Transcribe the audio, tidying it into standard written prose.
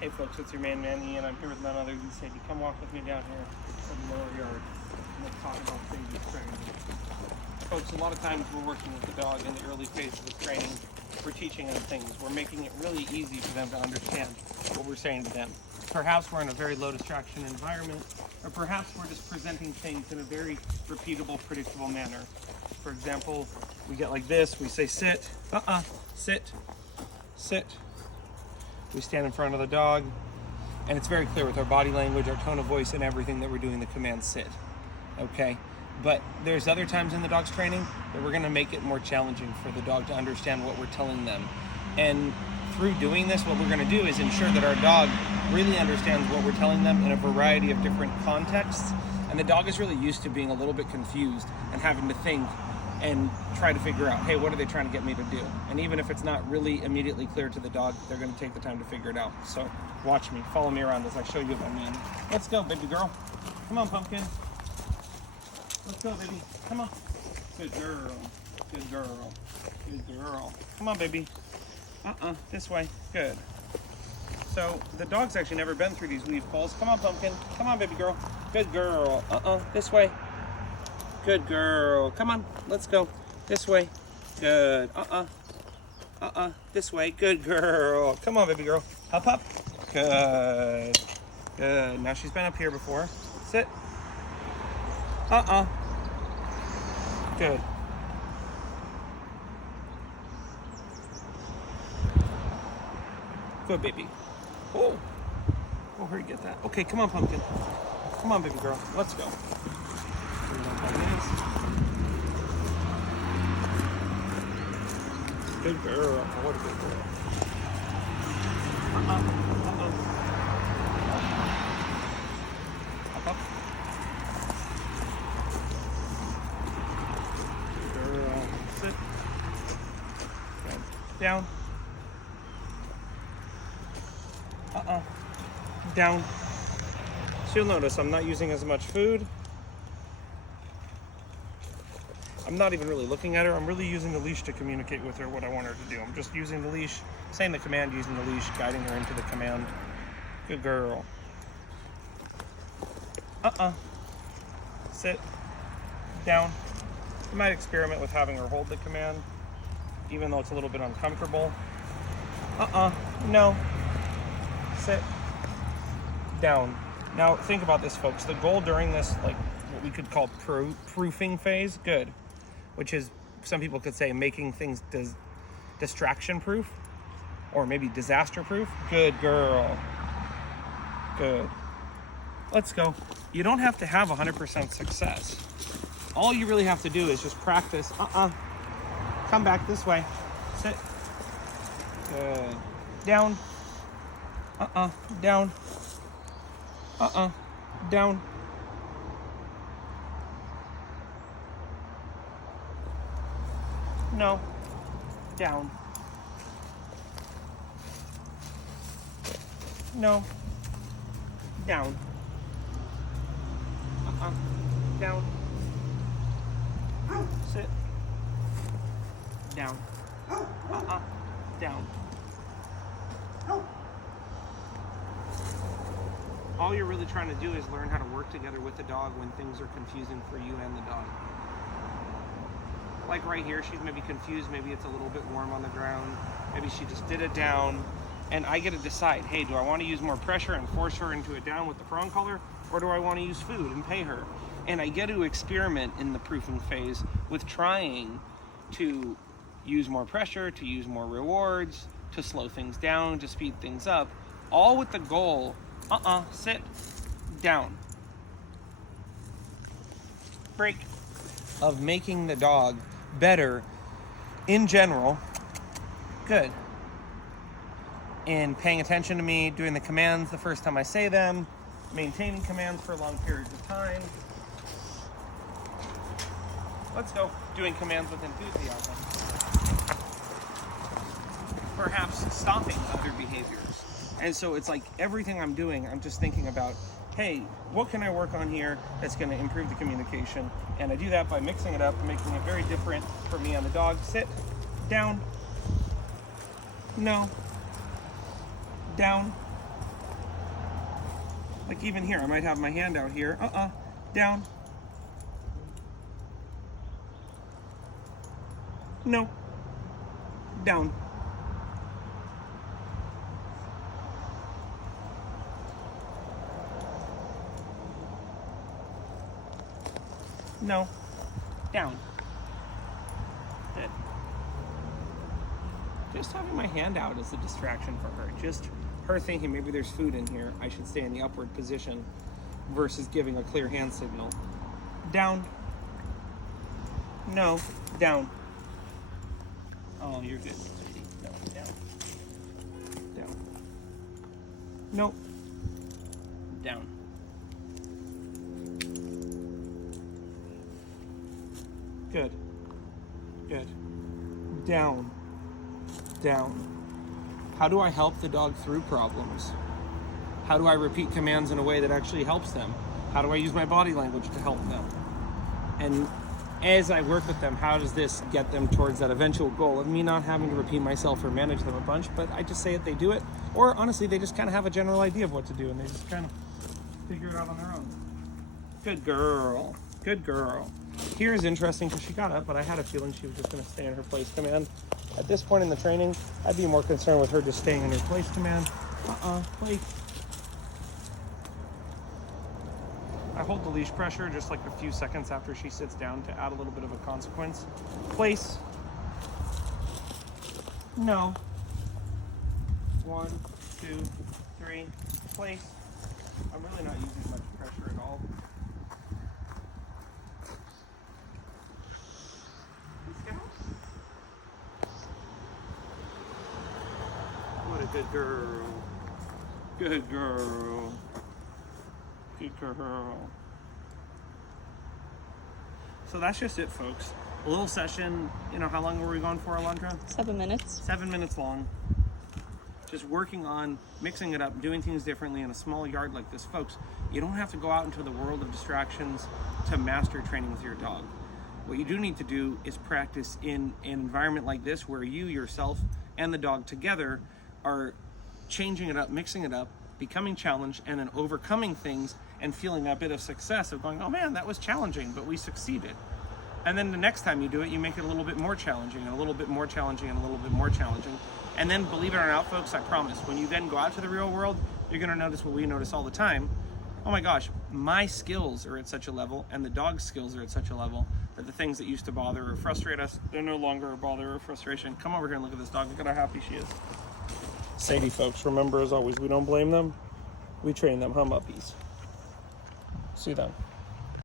Hey folks, it's your man Manny, and I'm here with none other than Sadie. Come walk with me down here in the lower yard, and let's talk about Sadie's training. Folks, a lot of times we're working with the dog in the early phases of training. We're teaching them things. We're making it really easy for them to understand what we're saying to them. Perhaps we're in a very low distraction environment, or perhaps we're just presenting things in a very repeatable, predictable manner. For example, we get like this, we say sit, sit, sit. We stand in front of the dog, and it's very clear with our body language, our tone of voice, and everything that we're doing the command sit, okay? But there's other times in the dog's training that we're gonna make it more challenging for the dog to understand what we're telling them. And through doing this, what we're gonna do is ensure that our dog really understands what we're telling them in a variety of different contexts. And the dog is really used to being a little bit confused and having to think and try to figure out, hey, what are they trying to get me to do? And even if it's not really immediately clear to the dog, they're gonna take the time to figure it out. So watch me, follow me around as I show you what I mean. Let's go, baby girl. Come on, pumpkin. Let's go, baby. Come on. Good girl. Good girl. Good girl. Come on, baby. This way. Good. So the dog's actually never been through these weave pulls. Come on, pumpkin. Come on, baby girl. Good girl. This way. Good girl. Come on. Let's go. This way. Good. This way. Good girl. Come on, baby girl. Hop, hop. Good. Good. Now she's been up here before. Sit. Good. Good, baby. Oh. Oh, hurry, get that. Okay, come on, pumpkin. Come on, baby girl. Let's go. Good girl. Oh, what a good girl. Up, up. Good girl. Sit. Good. Down. Down. So you'll notice I'm not using as much food. I'm not even really looking at her. I'm really using the leash to communicate with her what I want her to do. I'm just using the leash, saying the command, using the leash, guiding her into the command. Good girl. Sit. Down. You might experiment with having her hold the command, even though it's a little bit uncomfortable. No. Sit. Down. Now think about this, folks. The goal during this, like what we could call proofing phase, good, which is, some people could say, making things distraction proof, or maybe disaster proof. Good girl. Good. Let's go. You don't have to have 100% success. All you really have to do is just practice. Come back this way. Sit. Good. Down. Down. Down. No. Down. No. Down. Down. Sit. Down. Down. All you're really trying to do is learn how to work together with the dog when things are confusing for you and the dog. Like right here, she's maybe confused, maybe it's a little bit warm on the ground, maybe she just did it down, and I get to decide, hey, do I want to use more pressure and force her into a down with the prong collar, or do I want to use food and pay her? And I get to experiment in the proofing phase with trying to use more pressure, to use more rewards, to slow things down, to speed things up, all with the goal, sit, down, break, of making the dog better in general, good, in paying attention to me, doing the commands the first time I say them, maintaining commands for long periods of time. Let's go. Doing commands with enthusiasm. Perhaps stopping other behaviors. And so it's like everything I'm doing, I'm just thinking about, hey, what can I work on here that's going to improve the communication? And I do that by mixing it up, making it very different for me and the dog. Sit, down, no, down, Like even here, I might have my hand out here. Down. No. Down. No. Down. Good. Just having my hand out is a distraction for her. Just her thinking maybe there's food in here, I should stay in the upward position versus giving a clear hand signal. Down. No. Down. Oh, you're good, sweetie. No, down. Down. Nope. Down. Good. Good. Down. Down. How do I help the dog through problems? How do I repeat commands in a way that actually helps them? How do I use my body language to help them? And as I work with them, how does this get them towards that eventual goal of me not having to repeat myself or manage them a bunch, but I just say it, they do it, or honestly, they just kind of have a general idea of what to do and they just kind of figure it out on their own. Good girl. Good girl. Here is interesting because she got up, but I had a feeling she was just going to stay in her place command. At this point in the training, I'd be more concerned with her just staying in her place command. Place. I hold the leash pressure just like a few seconds after she sits down to add a little bit of a consequence. Place. No. 1, 2, 3. Place. I'm really not using much pressure at all. What a good girl. Good girl. Good girl. So that's just it, folks. A little session. You know, how long were we going for, Alondra? 7 minutes. 7 minutes long. Just working on mixing it up, doing things differently in a small yard like this. Folks, you don't have to go out into the world of distractions to master training with your dog. What you do need to do is practice in an environment like this where you yourself and the dog together are changing it up, mixing it up, becoming challenged, and then overcoming things and feeling that bit of success of going, oh man, that was challenging, but we succeeded. And then the next time you do it, you make it a little bit more challenging and a little bit more challenging and a little bit more challenging. And then believe it or not, folks, I promise, when you then go out to the real world, you're gonna notice what we notice all the time. Oh my gosh, my skills are at such a level and the dog's skills are at such a level that the things that used to bother or frustrate us, they're no longer a bother or frustration. Come over here and look at this dog. Look at how happy she is. Sadie, folks, remember as always, we don't blame them. We train them, huh, muppies? See them.